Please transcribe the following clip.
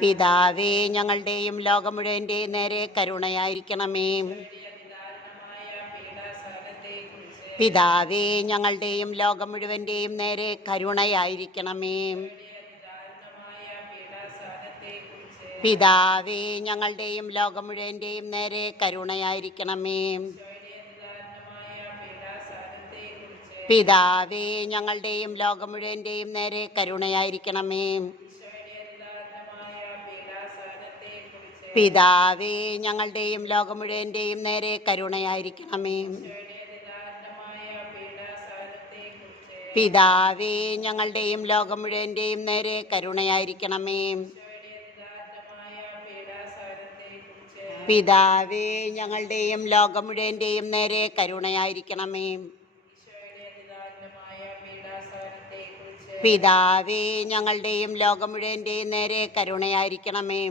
പിതാവേ, ഞങ്ങളുടെയും ലോകം മുഴുവൻ്റെയും നേരെ കരുണയായിരിക്കണമേ. പിതാവേ, ഞങ്ങളുടെയും ലോകം മുഴുവൻ്റെയും നേരെ കരുണയായിരിക്കണമേ. പിതാവേ, ഞങ്ങളുടെയും ലോകം മുഴുവൻ്റെയും നേരെ കരുണയായിരിക്കണമേ. പിതാവേ, ഞങ്ങളുടെയും ലോകം മുഴുവൻ്റെയും നേരെ കരുണയായിരിക്കണമേ. പിതാവേ, ഞങ്ങളുടെയും ലോകം മുഴുവൻ്റെയും നേരെ കരുണയായിരിക്കണമേ. പിതാവേ, ഞങ്ങളുടെയും ലോകം മുഴുവൻ്റെയും നേരെ കരുണയായിരിക്കണമേ. പിതാവേ, ഞങ്ങളുടെയും ലോകം മുഴുവൻ്റെയും നേരെ കരുണയായിരിക്കണമേ. പിതാവേ, ഞങ്ങളുടെയും ലോകം മുഴുവൻ്റെയും നേരെ കരുണയായിരിക്കണമേ.